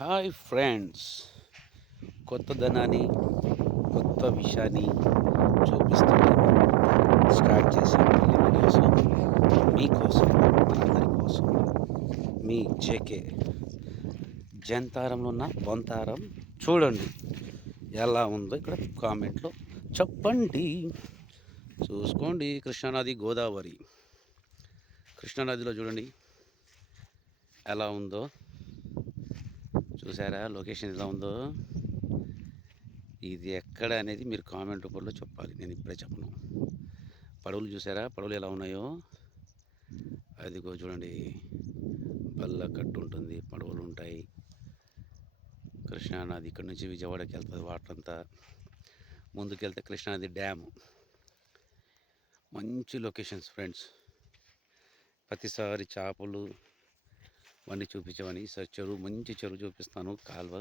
Hi friends, కొత్త ధనాన్ని కొత్త విషయాన్ని చూపిస్తున్నాను. స్టార్ట్ చేశాను మళ్ళీ వీడియోస్ మీకోసం, మనందరి కోసం. మీ జేకే జంతారంలో ఉన్న బొంతారం చూడండి ఎలా ఉందో ఇక్కడ కామెంట్లో చెప్పండి. చూసుకోండి. కృష్ణానది, గోదావరి. కృష్ణానదిలో చూడండి ఎలా ఉందో. చూసారా లొకేషన్ ఎలా ఉందో? ఇది ఎక్కడ అనేది మీరు కామెంట్ రూపంలో చెప్పాలి, నేను ఇప్పుడే చెప్పను. పడవలు చూసారా, పడవలు ఎలా ఉన్నాయో? అదిగో చూడండి, బల్ల కట్టు ఉంటుంది, పడవలు ఉంటాయి. కృష్ణానది ఇక్కడ నుంచి విజయవాడకి వెళ్తుంది వాటర్ అంతా. ముందుకెళ్తే కృష్ణానది డ్యాము. మంచి లొకేషన్స్ ఫ్రెండ్స్. ప్రతిసారి చేపలు అన్నీ చూపించేవని. ఈసారి చెరువు, మంచి చెరువు చూపిస్తాను. కాలువ,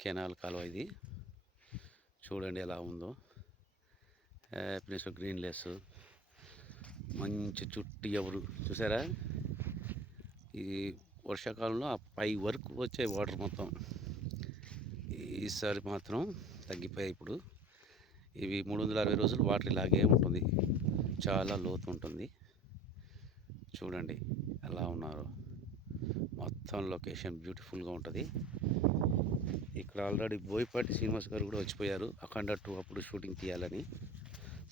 కెనాల్ కాలువ ఇది. చూడండి ఎలా ఉందో. హ్యాపీనెస్, గ్రీన్ లెస్, మంచి చుట్టూ ఎవరు చూసారా? ఈ వర్షాకాలంలో ఆ పై వరకు వచ్చే వాటర్ మొత్తం. ఈసారి మాత్రం తగ్గిపోయాయి. ఇప్పుడు ఇవి 360 రోజులు వాటర్ ఇలాగే ఉంటుంది. చాలా లోతు ఉంటుంది. చూడండి ఎలా ఉన్నారు. మొత్తం లొకేషన్ బ్యూటిఫుల్గా ఉంటుంది. ఇక్కడ ఆల్రెడీ బోయపాటి శ్రీనివాస్ గారు కూడా వచ్చిపోయారు. అఖండ 2 అప్పుడు షూటింగ్ తీయాలని.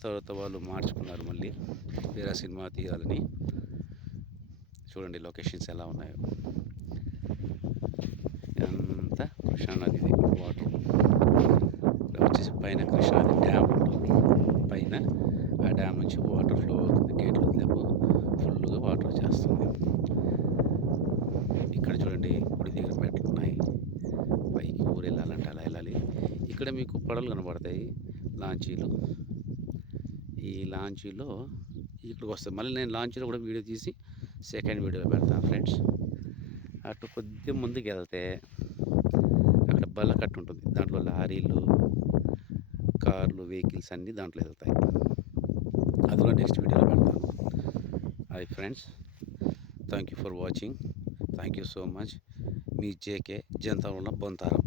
తర్వాత వాళ్ళు మార్చుకున్నారు, మళ్ళీ వేరే సినిమా తీయాలని. చూడండి లొకేషన్స్ ఎలా ఉన్నాయో. ఎంత కృష్ణానది వాటర్. ఇక్కడ వచ్చేసి పైన కృష్ణానది డ్యామ్ ఉంటుంది. పైన ఆ డ్యామ్ నుంచి వాటర్ ఫ్లో అవుతుంది. గేట్లు వదిలేపు ఫుల్గా వాటర్ వచ్చేస్తుంది. ఇక్కడ చూడండి గుడి దగ్గర మెట్లు ఉన్నాయి. పైకి ఊరు వెళ్ళాలంటే అలా వెళ్ళాలి. ఇక్కడ మీకు పడవలు కనబడతాయి, లాంచీలు. ఈ లాంచీలో ఇక్కడికి వస్తాయి. మళ్ళీ నేను లాంచీలో కూడా వీడియో తీసి సెకండ్ వీడియోలో పెడతాను ఫ్రెండ్స్. అటు కొద్దిగా ముందుకు వెళ్తే అక్కడ బల్లకట్టు ఉంటుంది. దాంట్లో లారీలు, కార్లు, వెహికల్స్ అన్నీ దాంట్లో వెళ్తాయి. అది కూడా నెక్స్ట్ వీడియోలో పెడతాను. Hi friends, thank you for watching. Thank you so much. మీ జేకే జంతారంలో బొంతారం.